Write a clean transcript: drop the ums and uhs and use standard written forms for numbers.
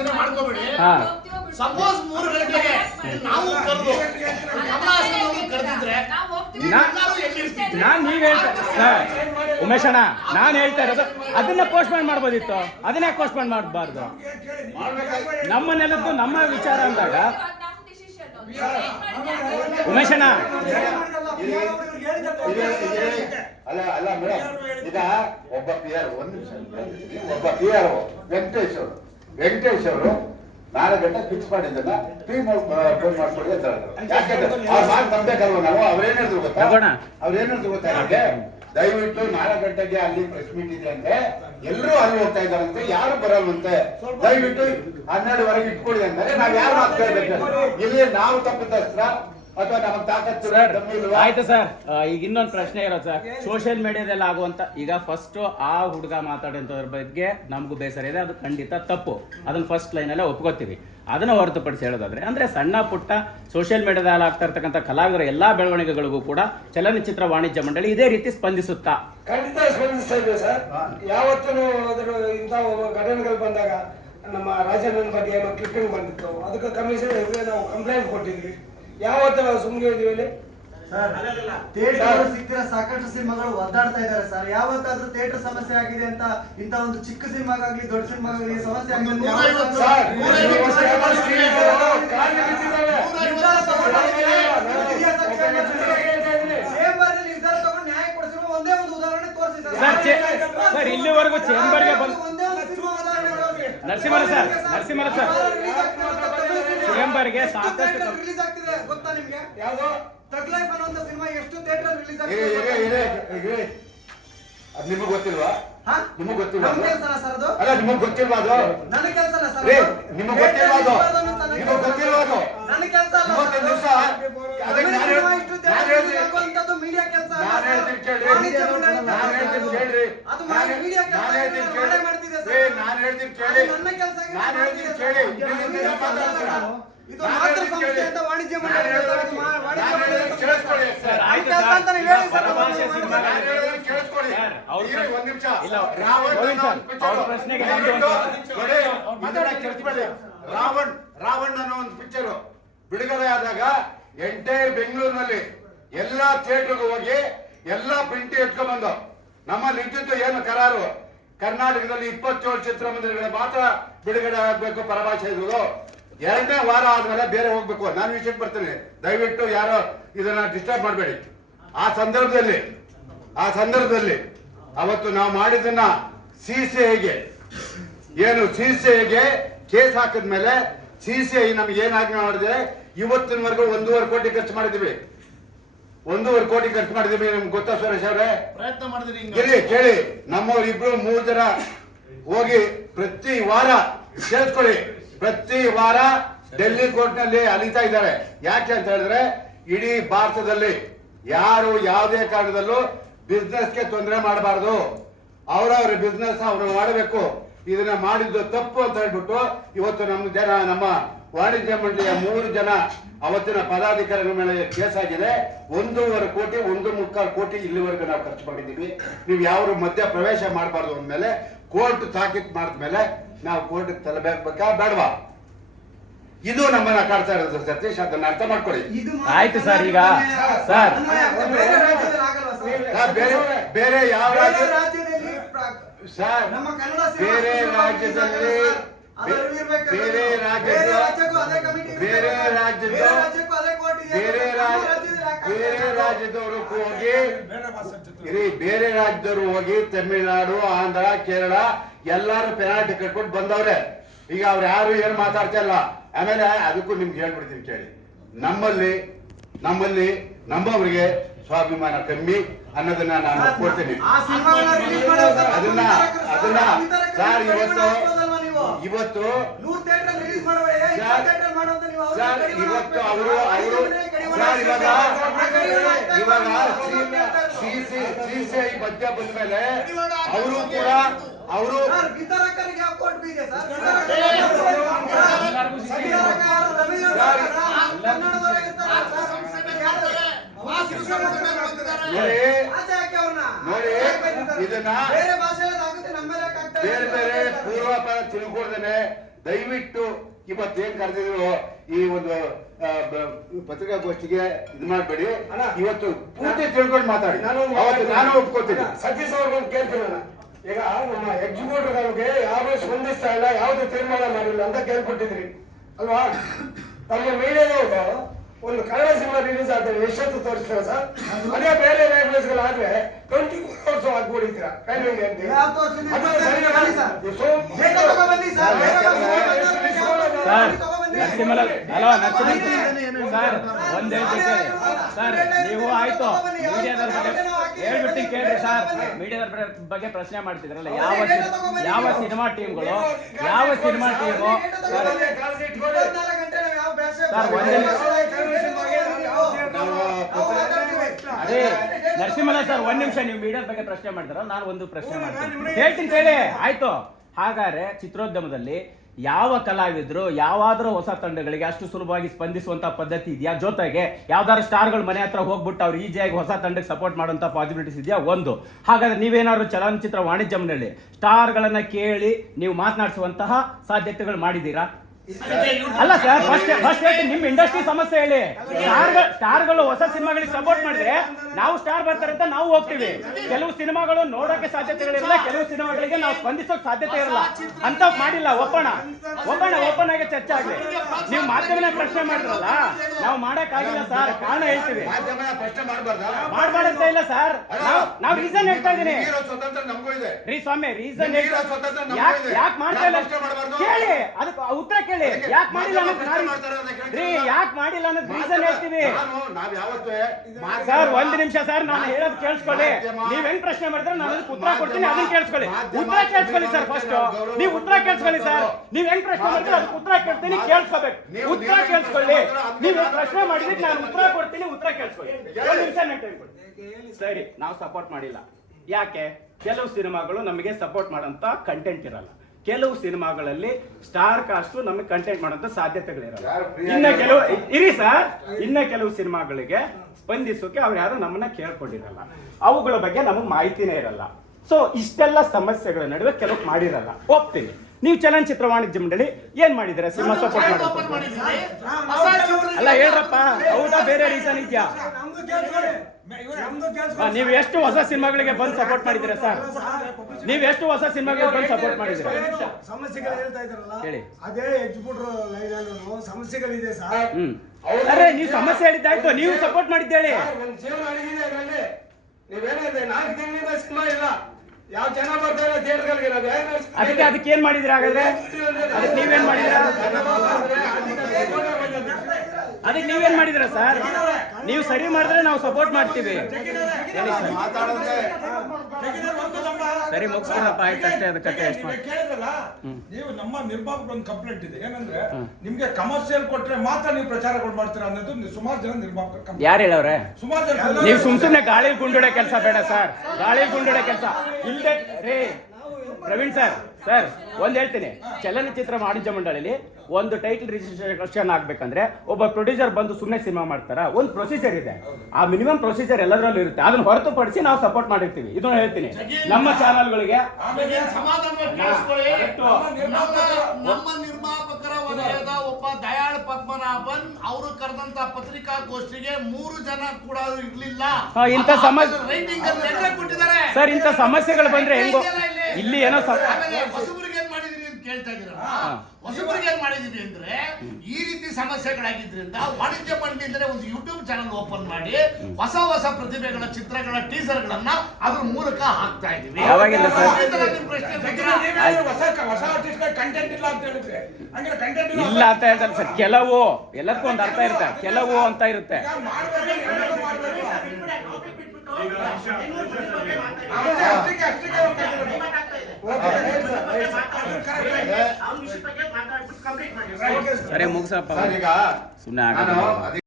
ಯೋಚನೆ ಮಾಡ್ಕೋಬೇಡಿ. ಸಪೋಸ್ 3 ಗಂಟೆಗೆ ನಾವು ಕರೆದು ಕರೆದಿದ್ರೆ ನಾನು ನೀವ್ ಹೇಳ್ತಾ ಸರ್ ಉಮೇಶಣ್ಣ ನಾನು ಹೇಳ್ತಾ ಇರೋದು ಅದನ್ನ ಪೋಸ್ಟ್ಪೋನ್ ಮಾಡ್ಬೋದಿತ್ತು, ಅದನ್ನ ಯಾಕೆ ಪೋಸ್ಟ್ಪೋನ್ ಮಾಡಬಾರ್ದು? ನಮ್ಮನ್ನೆಲ್ಲದ್ದು ನಮ್ಮ ವಿಚಾರ ಅಂದಾಗ ಉಮೇಶಣ್ಣ ಅಲ್ಲ ಮೇಡಮ್, ಈಗ ಒಬ್ಬ PR ಒಬ್ಬ PR ವೆಂಕಟೇಶ್ ಅವರು 4 ಗಂಟೆ ಫಿಕ್ಸ್ ಮಾಡಿದ್ದನ್ನ ಟೀಮ್ ಫೋನ್ ಮಾಡ್ಕೊಳ್ಳಿ ಅಂತ ಹೇಳಿದ್ರು. ಯಾಕಂದ್ರೆ ಅವ್ರ ಮಾತು ನಂಬೇಕಲ್ವ ನಾವು. ಅವ್ರೇನ್ ಹೇಳಿದ್ರು ಗೊತ್ತಾ ನನಗೆ, ದಯವಿಟ್ಟು 4 ಗಂಟೆಗೆ ಅಲ್ಲಿ ಪ್ರೆಸ್ ಮೀಟ್ ಇದೆ ಅಂತೆ, ಎಲ್ಲರೂ ಅಲ್ಲಿ ಹೋಗ್ತಾ ಇದ್ದಾರಂತೆ, ಯಾರು ಬರಲ್ವಂತೆ, ದಯವಿಟ್ಟು 12ವರೆಗೆ ಇಟ್ಕೊಳ್ಳಿ ಅಂದರೆ ನಾವ್ ಯಾರು ಮಾತು ಕೇಳ್ಬೇಕು? ಇಲ್ಲಿ ನಾವು ತಪ್ಪಿತಸ್ತ್ರ ಅಥವಾ ನಮ್ಮ ತಾಕತ್ತು? ಆಯ್ತು ಸರ್, ಈಗ ಇನ್ನೊಂದು ಪ್ರಶ್ನೆ ಇರೋದು ಸರ್, ಸೋಷಿಯಲ್ ಮೀಡಿಯಾದಲ್ಲಿ ಆಗುವಂತ ಈಗ ಫಸ್ಟ್ ಆ ಹುಡುಗ ಮಾತಾಡೋದ್ರ ಬಗ್ಗೆ ನಮಗೂ ಬೇಸರ ಇದೆ, ಅದು ಖಂಡಿತ ತಪ್ಪು, ಅದನ್ನ ಫಸ್ಟ್ ಲೈನಲ್ಲೇ ಒಪ್ಕೋತೀವಿ. ಅದನ್ನು ಹೊರತುಪಡಿಸಿ ಹೇಳೋದಾದ್ರೆ ಅಂದ್ರೆ ಸಣ್ಣ ಪುಟ್ಟ ಸೋಷಿಯಲ್ ಮೀಡಿಯಾದಲ್ಲಿ ಆಗ್ತಾ ಇರ್ತಕ್ಕಂಥ ಕಲಾವಿದರ ಎಲ್ಲಾ ಬೆಳವಣಿಗೆಗಳಿಗೂ ಕೂಡ ಚಲನಚಿತ್ರ ವಾಣಿಜ್ಯ ಮಂಡಳಿ ಇದೇ ರೀತಿ ಸ್ಪಂದಿಸುತ್ತಾ? ಖಂಡಿತ ಸ್ಪಂದಿಸ್ತಾ ಇದೆ ಸರ್. ಯಾವತ್ತೂ ಅದರ ಇಂಥ ಘಟನೆಗಳು ಬಂದಾಗ ನಮ್ಮ ರಾಜಣ್ಣನ ಬಗ್ಗೆ ಏನೋ ಕ್ಲಿಪ್ಪಿಂಗ್ ಬಂದಿತ್ತು, ಅದಕ್ಕೆ ಕಮಿಷನ್ ನಾವು ಕಂಪ್ಲೇಂಟ್ ಕೊಟ್ಟಿದ್ವಿ. ಯಾವತ್ತೂ ನಾವು ಸುಮ್ಮನೆ ಇದೀವಿ ಸರ್. ಥಿಯೇಟರ್ ಸಿಕ್ಕಿರೋ ಸಾಕಷ್ಟು ಸಿನಿಮಾಗಳು ಒದ್ದಾಡ್ತಾ ಇದ್ದಾರೆ ಸರ್. ಯಾವತ್ತಾದ್ರೂ ಥಿಯೇಟರ್ ಸಮಸ್ಯೆ ಆಗಿದೆ ಅಂತ ಇಂತ ಒಂದು ಚಿಕ್ಕ ಸಿನಿಮಾಗಾಗ್ಲಿ ದೊಡ್ಡ ಸಿನಿಮಾಗಾಗ್ಲಿ ಸಮಸ್ಯೆ ಆಗಿದೆ? ನಿರ್ಧಾರ ತಗೊಂಡು ನ್ಯಾಯ ಕೊಡಿಸಿರುವ ಒಂದೇ ಒಂದು ಉದಾಹರಣೆ ತೋರಿಸಿ ಸರ್. ಇಲ್ಲಿವರೆಗೂ ಚೇಂಬರ್ಗೆ ಬಂದು ನರಸಿಂಹರ ಸರ್ ಚೇಂಬರ್ಗೆ ಸಾಕಷ್ಟು ರಿಲೀಸ್ ಆಗ್ತಿದೆ ಗೊತ್ತಾ ನಿಮ್ಗೆ? ಯಾವ್ದೋ ತಗ್ ಲೈಫ್ ಅನ್ನೋ ಸಿನಿಮಾ ಎಷ್ಟು ಥಿಯೇಟರ್ ರಿಲೀಸ್ ಆಗಿದೆ ಅದು ನಿಮಗೆ ಗೊತ್ತಿಲ್ವಾ? ನಿಮಗೆ ಗೊತ್ತಿಲ್ವಾ? ನಮ್ಮ ಕೆಲಸನ ಸರ್ ಅದು? ಅಲ್ಲ ನಿಮಗೆ ಗೊತ್ತಿಲ್ವಾ ಅದು? ನನ್ನ ಕೆಲಸನ ಸರ್ ನಿಮಗೆ ಗೊತ್ತಿಲ್ವಾ ಅದು? ನಿಮಗೆ ಗೊತ್ತಿಲ್ವಾ ಅದು? ನನ್ನ ಕೆಲಸ ಅಲ್ಲ ಇವತ್ತಿನ ದಿವಸ ಅದಕ್ಕೆ ಆಗುವಂತದ್ದು ಮೀಡಿಯಾ ಕೆಲಸ ಅಲ್ಲ. ನಾನು ಹೇಳ್ತೀನಿ ಕೇಳ್ರಿ, ಅದು ಮೀಡಿಯಾ ಕೆಲಸ ಮಾಡ್ತಿದೆ ಸರ್. ನಾನು ಹೇಳ್ತೀನಿ ಕೇಳಿ, ನನ್ನ ಕೆಲಸ ನಾನು ಹೇಳ್ತೀನಿ ಕೇಳಿ. ಇದು ಮಾತ್ರ ಸಂಸ್ಥೆ ಅಂತ ವಾಣಿಜ್ಯ ಮಂಡಳಿ ಕೇಳಿಸ್ಕೊಳ್ಳಿ ಸರ್. ಒಂದ್ ನಿಮಿಷ ರಾವಣ್ ಅನ್ನೋ ಒಂದು ಪಿಕ್ಚರ್ ಬಿಡುಗಡೆ ಆದಾಗ ಎಂಟೈರ್ ಬೆಂಗಳೂರಿನಲ್ಲಿ ಎಲ್ಲಾ ಥಿಯೇಟರ್ಗೂ ಹೋಗಿ ಎಲ್ಲಾ ಪ್ರಿಂಟ್ ಎತ್ಕೊಂಡ್ ಬಂದು ನಮ್ಮಲ್ಲಿ ಇದ್ದಿದ್ದು ಏನು ಕರಾರು, ಕರ್ನಾಟಕದಲ್ಲಿ 27 ಚಿತ್ರಮಂದಿರಗಳ ಮಾತ್ರ ಬಿಡುಗಡೆ ಆಗ್ಬೇಕು ಪರಭಾಷೆ ಇರೋದು. 2ನೇ ವಾರ ಆದ್ಮೇಲೆ ಬೇರೆ ಹೋಗ್ಬೇಕು. ನಾನು ವಿಷಯಕ್ಕೆ ಬರ್ತೀನಿ, ದಯವಿಟ್ಟು ಯಾರೋ ಇದನ್ನ ಡಿಸ್ಟರ್ಬ್ ಮಾಡಬೇಡಿ. ಆ ಸಂದರ್ಭದಲ್ಲಿ ಅವತ್ತು ನಾವು ಮಾಡಿದ್ದನ್ನ CCIಗೆ ಕೇಸ್ ಹಾಕಿದ್ಮೇಲೆ CCI ನಮ್ಗೆ ಏನಾಗಿ ಮಾಡಿದೆ, ಇವತ್ತಿನವರೆಗೂ 1.5 ಕೋಟಿ ಖರ್ಚು ಮಾಡಿದೀವಿ. 1.5 ಕೋಟಿ ಖರ್ಚು ಮಾಡಿದೀವಿ. ನಿಮ್ಗೆ ಗೊತ್ತಾ ಸುರೇಶ್ ಅವರೇ? ಪ್ರಯತ್ನ ಮಾಡಿದ್ರಿ ಕೇಳಿ. ನಮ್ಮವ್ರು 2-3 ಜನ ಹೋಗಿ ಪ್ರತಿ ವಾರ ಕೇಳಿಸ್ಕೊಳ್ಳಿ, ಪ್ರತಿ ವಾರ ಡೆಲ್ಲಿ ಕೋರ್ಟ್ ನಲ್ಲಿ ಅಲಿತಾ ಇದ್ದಾರೆ. ಯಾಕೆ ಅಂತ ಹೇಳಿದ್ರೆ ಇಡೀ ಭಾರತದಲ್ಲಿ ಯಾರು ಯಾವುದೇ ಕಾರಣದಲ್ಲೂ ಬಿಸ್ನೆಸ್ಗೆ ತೊಂದರೆ ಮಾಡಬಾರ್ದು, ಅವರವ್ರ ಬಿಸ್ನೆಸ್ ಅವರು ಮಾಡಬೇಕು. ಇದನ್ನ ಮಾಡಿದ್ದು ತಪ್ಪು ಅಂತ ಹೇಳ್ಬಿಟ್ಟು ಇವತ್ತು ನಮ್ಮ ವಾಣಿಜ್ಯ ಮಂಡಳಿಯ 3 ಜನ ಅವತ್ತಿನ ಪದಾಧಿಕಾರಿಗಳ ಮೇಲೆ ಕೇಸ್ ಆಗಿದೆ. 1.5 ಕೋಟಿ 1.25 ಕೋಟಿ ಇಲ್ಲಿವರೆಗೂ ನಾವು ಖರ್ಚು ಮಾಡಿದ್ದೀವಿ. ನೀವು ಯಾವ ಮಧ್ಯ ಪ್ರವೇಶ ಮಾಡಬಾರ್ದು ಅಂದ್ಮೇಲೆ ಕೋರ್ಟ್ ತಾಕೀತು ಮಾಡಿದ್ಮೇಲೆ ನಾವು ಕೋರ್ಟ್ ತಲಬೇಕಬೇಕಾ ಬೇಡವಾ? ಇದು ನಮ್ಮನ್ನ ಕಾಡ್ತಾ ಇರೋದು ಸತೀಶ್, ಅದನ್ನ ಅರ್ಥ ಮಾಡ್ಕೊಳ್ಳಿ. ಆಯ್ತು ಸರ್. ಈಗ ಸರ್ ಬೇರೆ ಯಾವ ರಾಜ್ಯದಲ್ಲಿ ಸರ್ ನಮ್ಮ ಕನ್ನಡ ಬೇರೆ ರಾಜ್ಯದಲ್ಲಿ ರಾಜ್ಯದವರು ಹೋಗಿ ಬೇರೆ ರಾಜ್ಯದವರು ಹೋಗಿ ತಮಿಳುನಾಡು, ಆಂಧ್ರ, ಕೇರಳ ಎಲ್ಲಾರು ಪೆನಾಲ್ಟಿ ಕಟ್ಬಿಟ್ಟು ಬಂದವ್ರೆ. ಈಗ ಅವ್ರು ಯಾರು ಏನು ಮಾತಾಡ್ತಾ ಇಲ್ಲ. ಆಮೇಲೆ ಅದಕ್ಕೂ ನಿಮ್ಗೆ ಹೇಳ್ಬಿಡ್ತೀನಿ ಕೇಳಿ, ನಮ್ಮಲ್ಲಿ ನಮ್ಮವರಿಗೆ ಸ್ವಾಭಿಮಾನ ಕಮ್ಮಿ ಅನ್ನೋದನ್ನ ನಾನು ಕೊಡ್ತೀನಿ. ಅದನ್ನ ಸರ್ ಇವತ್ತು ಅವರು ಇವಾಗ CCI ಮಧ್ಯ ಬಂದ ಮೇಲೆ ಅವರು ಕೂಡ ನೋಡಿ ಇದನ್ನ ಬೇರೆ ಬೇರೆ ಪೂರ್ವಾಪರ ತಿಳ್ಕೊಳ್ದೇನೆ ದಯವಿಟ್ಟು ಇವತ್ತೇನ್ ಕರೆದಿದ್ರು ಈ ಒಂದು ಪತ್ರಿಕಾಗೋಷ್ಠಿಗೆ ಇದು ಮಾಡಬೇಡಿ. ಇವತ್ತು ಪೂರ್ತಿ ತಿಳ್ಕೊಂಡು ಮಾತಾಡಿ. ನಾನು ಒಪ್ಕೋತೀನಿ. ಸತೀಶ್ ಅವ್ರಿಗೊಂದು ಕೇಳ್ತೀನಿ ನಾನು. ಈಗ ನಮ್ಮ ಎಕ್ಸಿಕ್ಯೂಟಿವ್ಗಳಿಗೆ ಯಾರು ಸ್ಪಂದಿಸ್ತಾ ಇಲ್ಲ, ಯಾವ್ದು ತೀರ್ಮಾನ ಮಾಡಿಲ್ಲ ಅಂತ ಕೇಳ್ಕೊಟ್ಟಿದ್ರಿ ಅಲ್ವಾ? ನಮ್ಮ ಮೀಡಿಯಾದವರು ಒಂದು ಕನ್ನಡ ಸಿನಿಮಾ ರಿಲೀಸ್ ಆದ್ರೆ ಎಷ್ಟೊತ್ತು ತೋರಿಸ್ತೀರಾ ಸರ್? ಅದೇ ಬೇರೆ ಲ್ಯಾಂಗ್ವೇಜ್ ಗಳಾದ್ರೆ 24 hours ಹಾಕ್ಬಿಡಿದ್ದೀರಾ ಟೈಮಿಂಗ್ ಅಂತ. ನರಸಿಂಹಲ ಹಲೋ ನರಸಿಂಹ ಸರ್ ಒಂದ್ ಸರ್ ನೀವು ಆಯ್ತು ಮೀಡಿಯಾದವ್ರ ಬಗ್ಗೆ ಹೇಳ್ಬಿಟ್ಟು ಕೇಳ್ರಿ ಸರ್. ಮೀಡಿಯಾದವ್ರ ಬಗ್ಗೆ ಪ್ರಶ್ನೆ ಮಾಡ್ತಿದ್ರಲ್ಲ, ಯಾವ ಸಿನಿಮಾ ಟೀಮ್ಗಳು ಸರ್ ಅದೇ ನರಸಿಂಹಲ ಸರ್ ಒಂದ್ ನಿಮಿಷ ನೀವು ಮೀಡಿಯಾದ ಬಗ್ಗೆ ಪ್ರಶ್ನೆ ಮಾಡ್ತಾರ, ನಾನು ಒಂದು ಪ್ರಶ್ನೆ ಮಾಡ್ತೀನಿ ಹೇಳ್ತೀನಿ ಕೇಳಿ ಆಯ್ತು. ಹಾಗಾದ್ರೆ ಚಿತ್ರೋದ್ಯಮದಲ್ಲಿ ಯಾವ ಕಲಾವಿದ್ರು ಯಾವಾದ್ರೂ ಹೊಸ ತಂಡಗಳಿಗೆ ಅಷ್ಟು ಸುಲಭವಾಗಿ ಸ್ಪಂದಿಸುವಂತ ಪದ್ಧತಿ ಇದೆಯಾ? ಜೊತೆಗೆ ಯಾವ್ದಾದ್ರು ಸ್ಟಾರ್ಗಳು ಮನೆ ಹತ್ರ ಹೋಗ್ಬಿಟ್ಟು ಅವ್ರು ಈಸಿಯಾಗಿ ಹೊಸ ತಂಡಕ್ಕೆ ಸಪೋರ್ಟ್ ಮಾಡುವಂತ ಪಾಸಿಬಿಲಿಟೀಸ್ ಇದೆಯಾ? ಒಂದು. ಹಾಗಾದ್ರೆ ನೀವೇನಾದ್ರು ಚಲನಚಿತ್ರ ವಾಣಿಜ್ಯಂನಲ್ಲಿ ಸ್ಟಾರ್ಗಳನ್ನ ಕೇಳಿ ನೀವು ಮಾತನಾಡಿಸುವಂತಹ ಸಾಧ್ಯತೆಗಳು ಮಾಡಿದೀರಾ? ಅಲ್ಲ ಸರ್, ಫಸ್ಟ್ ನಿಮ್ ಇಂಡಸ್ಟ್ರಿ ಸಮಸ್ಯೆ ಹೇಳಿ. ಸ್ಟಾರ್ಗಳು ಹೊಸ ಸಿನಿಮಾಗಳಿಗೆ ಸಪೋರ್ಟ್ ಮಾಡಿದ್ರೆ ನಾವು ಸ್ಟಾರ್ ಬರ್ತಾರೆ ಅಂತ ನಾವು ಹೋಗ್ತೀವಿ. ಕೆಲವು ಸಿನಿಮಾಗಳು ನೋಡೋಕೆ ಸಾಧ್ಯತೆಗಳಿರಲ್ಲ, ಕೆಲವು ಸಿನಿಮಾಗಳಿಗೆ ನಾವು ಸ್ಪಂದಿಸೋಕೆ ಸಾಧ್ಯತೆ ಇರಲ್ಲ ಅಂತ ಮಾಡಿಲ್ಲ. ಓಪನ್ ಆಗಿ ಚರ್ಚೆ ಆಗ್ಲಿ. ನೀವು ಮಾಧ್ಯಮನ ಪ್ರಶ್ನೆ ಮಾಡಿದ್ರಲ್ಲ, ನಾವು ಮಾಡಕ್ ಆಗಿಲ್ಲ ಸರ್. ಕಾರಣ ಹೇಳ್ತೀವಿ, ಮಾಡ್ಬಾರ್ದಂತ ಇಲ್ಲ ಸರ್. ನಾವು ರೀಸನ್ ಹೇಳ್ತಾ ಇದೀನಿ ರೀ ಸ್ವಾಮಿ. ರೀಸನ್ ಯಾಕೆ ಮಾಡ್ತಾ ಇಲ್ಲ ಕೇಳಿ, ಅದಕ್ಕೆ ಉತ್ತರ ಕೇಳಿ. ಯಾಕೆ ಮಾಡಿಲ್ಲ ಅನ್ನೋದು ರೀಸನ್ ಹೇಳ್ತೀವಿ ಸರ್. ಒಂದ್ ನಿಮಿಷ ಸರ್, ನಾನು ಹೇಳೋದು ಕೇಳಿಸ್ಕೊಳ್ಳಿ. ನೀವ್ ಹೆಂಗ್ ಪ್ರಶ್ನೆ ಮಾಡಿದ್ರೆ ನಾನು ಅದಕ್ಕೆ ಉತ್ತರ ಕೊಡ್ತೀನಿ, ಅದನ್ನ ಕೇಳಿಸ್ಕೊಳ್ಳಿ. ಉತ್ತರ ಕೇಳಿಸ್ಕೊಳ್ಳಿ ಸರ್. ಫಸ್ಟ್ ನೀವು ಉತ್ತರ ಕೇಳಿಸ್ಕೊಳ್ಳಿ ಸರ್. ನೀವ್ ಹೆಂಗ್ ಪ್ರಶ್ನೆ ಮಾಡಿದ್ರೆ ಅದಕ್ಕೆ ಉತ್ತರ ಕೇಳ್ತೀನಿ, ಕೇಳಿಸ್ಕೋಬೇಕು. ಉತ್ತರ ಕೇಳಿಸ್ಕೊಳ್ಳಿ. ನೀವ್ ಪ್ರಶ್ನೆ ಮಾಡಿದ್ರೆ ನಾನು ಉತ್ತರ ಕೊಡ್ತೀನಿ, ಉತ್ತರ ಕೇಳಿಸ್ಕೊಳ್ಳಿ. ಒಂದ್ ನಿಮಿಷ ನೆನ್ಪಿಟ್ಕೊಳ್ಳಿ. ಸರಿ, ನಾವು ಸಪೋರ್ಟ್ ಮಾಡಿಲ್ಲ. ಯಾಕೆ? ಕೆಲವು ಸಿನಿಮಾಗಳು ನಮಗೆ ಸಪೋರ್ಟ್ ಮಾಡೋಂತ ಕಂಟೆಂಟ್ ಇರಲ್ಲ. ಕೆಲವು ಸಿನಿಮಾಗಳಲ್ಲಿ ಸ್ಟಾರ್ ಕಾಸ್ಟ್ ನಮಗೆ ಕಂಟೆಂಟ್ ಮಾಡೋಂಥ ಸಾಧ್ಯತೆಗಳಿರಲ್ಲ. ಇನ್ನ ಕೆಲವು ಸಿನಿಮಾಗಳಿಗೆ ಸ್ಪಂದಿಸೋಕೆ ಅವ್ರು ಯಾರು ನಮ್ಮನ್ನ ಕೇಳ್ಕೊಂಡಿರಲ್ಲ. ಅವುಗಳ ಬಗ್ಗೆ ನಮಗೆ ಮಾಹಿತಿನೇ ಇರಲ್ಲ. ಸೊ ಇಷ್ಟೆಲ್ಲ ಸಮಸ್ಯೆಗಳ ನಡುವೆ ಕೆಲವು ಮಾಡಿರಲ್ಲ, ಒಪ್ತೀನಿ. ನೀವು ಚಲನಚಿತ್ರ ವಾಣಿಜ್ಯ ಮಂಡಳಿ ಏನ್ ಮಾಡಿದ್ರೆ ಸಿನಿಮಾ ಸಪೋರ್ಟ್ ಅಲ್ಲ ಹೇಳ್ರಪ್ಪ, ಹೌದಾ? ಬೇರೆ ರೀಸನ್ ಇದೆಯಾ? ನೀವು ಎಷ್ಟು ಹೊಸ ಸಿನಿಮಾಗಳಿಗೆ ಬಂದು ಸಪೋರ್ಟ್ ಮಾಡಿದ್ದೀರಾ ಸರ್? ನೀವು ಎಷ್ಟು ಹೊಸ ಸಿನಿಮಾಗಳಿಗೆ ಬಂದು ಸಪೋರ್ಟ್ ಮಾಡಿದ್ದೀರಾ? ಸಮಸ್ಯೆಗಳು ಹೇಳ್ತಾ ಇದ್ರಲ್ಲ, ಅದೇ ಎಕ್ಸಿಕ್ಯೂಟಿವ್ ಲೈನ್ ಅಲ್ಲೂ ಸಮಸ್ಯೆಗಳಿದೆ ಸರ್. ಅರೆ ನೀವು ಸಮಸ್ಯೆ ಹೇಳಿದ್ದಾಯ್ತು, ನೀವು ಸಪೋರ್ಟ್ ಮಾಡಿದ್ದೇಳಿ. ನೀವೇನಿದೆ 4 ತಿಂಗಳಿಂದ ಸಿನಿಮಾ ಇಲ್ಲ, ಯಾವ ಜನ ಬರ್ತಾರೆ ಥಿಯೇಟರ್ಗಳಿಗೆ? ಅದಕ್ಕೆ ಏನ್ ಮಾಡಿದಿರ? ಹಾಗಾದ್ರೆ ಅದಕ್ಕೆ ನೀವೇನ್ ಮಾಡಿದಿರಾ? ಅದಕ್ಕೆ ನೀವೇನ್ ಮಾಡಿದಿರ ಸರ್? ನೀವು ಸರಿ ಮಾಡಿದ್ರೆ ನಾವು ಸಪೋರ್ಟ್ ಮಾಡ್ತೀವಿ. ಸರಿ ಮುಗಿಸ್ಕೊಳಪ್ಪ, ಆಯ್ತು ಅಷ್ಟೇ. ಅದಕ್ಕೆ ಕೇಳಿದ್ರಲ್ಲ, ನೀವು ನಮ್ಮ ನಿರ್ಮಾಪಕರು ಒಂದು ಕಂಪ್ಲೇಂಟ್ ಇದೆ. ಏನಂದ್ರೆ ನಿಮ್ಗೆ ಕಮರ್ಷಿಯಲ್ ಕೊಟ್ರೆ ಮಾತ್ರ ನೀವು ಪ್ರಚಾರಗಳು ಮಾಡ್ತೀರಾ ಅನ್ನೋದು ಸುಮಾರು ಜನ ನಿರ್ಮಾಪಕರು. ಯಾರು ಹೇಳವ್ರೆ? ಸುಮಾರು ಜನ. ನೀವು ಸುಮ್ನೆ ಗಾಳಿ ಗುಂಡುಡೆ ಕೆಲಸ ಬೇಡ ಸರ್. ಗಾಳಿ ಗುಂಡುಡೆ ಕೆಲಸ ಇಲ್ಲದೆ ರೇ ಪ್ರವೀಣ್ ಸರ್ ಒಂದ್ ಹೇಳ್ತೀನಿ. ಚಲನಚಿತ್ರ ವಾಣಿಜ್ಯ ಮಂಡಳಿಲಿ ಒಂದು ಟೈಟಲ್ ರಿಜಿಸ್ಟ್ರೇಷನ್ ಆಗ್ಬೇಕಂದ್ರೆ ಒಬ್ಬ ಪ್ರೊಡ್ಯೂಸರ್ ಬಂದು ಸುಮ್ಮನೆ ಸಿನಿಮಾ ಮಾಡ್ತಾರ? ಒಂದು ಪ್ರೊಸೀಜರ್ ಇದೆ. ಆ ಮಿನಿಮಮ್ ಪ್ರೊಸೀಜರ್ ಎಲ್ಲದರಲ್ಲೂ ಇರುತ್ತೆ. ಅದನ್ನ ಹೊರತುಪಡಿಸಿ ನಾವು ಸಪೋರ್ಟ್ ಮಾಡಿರ್ತೀವಿ. ಇದನ್ನ ಹೇಳ್ತೀನಿ ನಮ್ಮ ಚಾನಲ್ಗಳಿಗೆ. ನಮ್ಮ ನಿರ್ಮಾಪಕರ ವಲಯದ ಒಬ್ಬ ದಯಾಳ್ ಪದ್ಮನಾಭನ್ ಅವರು ಕರೆದಂತ ಪತ್ರಿಕಾಗೋಷ್ಠಿಗೆ 3 ಜನ ಕೂಡ ಇರ್ಲಿಲ್ಲ. ಇಂಥ ಸಮಸ್ಯೆ ಕೊಟ್ಟಿದ್ದಾರೆ ಸರ್. ಇಂಥ ಸಮಸ್ಯೆಗಳು ಬಂದ್ರೆ ಹೆಂಗೋ ಇಲ್ಲಿ ಏನೋ ಹೊಸಬರಿಗೆ ಏನ್ ಮಾಡಿದೀರಿ ಅಂತ ಕೇಳ್ತಾ ಇದೀರಲ್ಲ. ಹೊಸಬರಿಗೆ ಏನ್ ಮಾಡಿದೀವಿ ಅಂದ್ರೆ ಈ ರೀತಿ ಸಮಸ್ಯೆಗಳಾಗಿದ್ರಿಂದ ವಾಣಿಜ್ಯ ಮಂಡಳಿ ಒಂದು ಯೂಟ್ಯೂಬ್ ಚಾನಲ್ ಓಪನ್ ಮಾಡಿ ಹೊಸ ಪ್ರತಿಭೆಗಳ ಚಿತ್ರಗಳ ಟೀಸರ್ ಗಳನ್ನ ಅದ್ರ ಮೂಲಕ ಹಾಕ್ತಾ ಇದೀವಿ. ಇಲ್ಲ ಅಂತ ಹೇಳ್ತಾರೆ ಸರ್. ಕೆಲವು ಎಲ್ಲದಕ್ಕೂ ಒಂದು ಅರ್ಥ ಇರುತ್ತೆ, ಕೆಲವು ಅಂತ ಇರುತ್ತೆ. ಸರಿ ಮುಗಿಸಪ್ಪ. ಸುಮ್ಮನೆ